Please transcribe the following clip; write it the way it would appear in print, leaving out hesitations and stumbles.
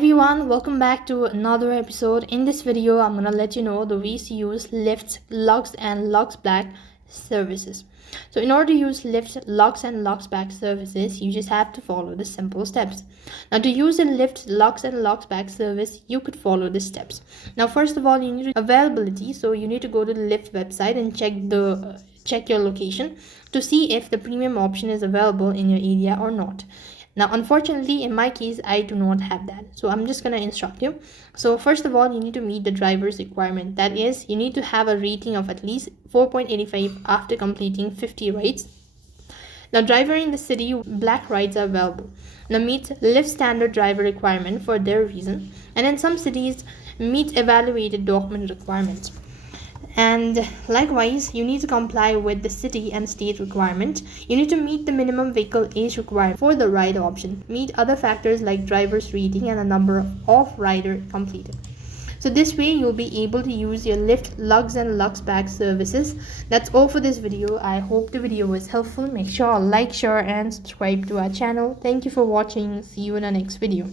everyone, welcome back to another episode. In this video, I'm gonna let you know the ways to use Lyft's Lux and Lux Black services. So in order to use Lyft's Lux and Lux Black services, you just have to follow the simple steps. Now to use the Lyft Lux and Lux Black service, you could follow the steps. Now first of all, you need availability. So you need to go to the Lyft website and check your location to see if the premium option is available in your area or not. Now, unfortunately, in my case, I do not have that. So I'm just going to instruct you. So first of all, you need to meet the driver's requirement. That is, you need to have a rating of at least 4.85 after completing 50 rides. Now, driver in the city, black rides are available. Now, meet Lyft standard driver requirement for their reason. And in some cities, meet evaluated document requirements. And likewise, you need to comply with the city and state requirement. You need to meet the minimum vehicle age requirement for the ride option. Meet other factors like driver's rating and the number of rider completed. So this way you'll be able to use your Lyft Lux and Lux Black services. That's all for this video. I hope the video was helpful. Make sure to like, share and subscribe to our channel. Thank you for watching. See you in the next video.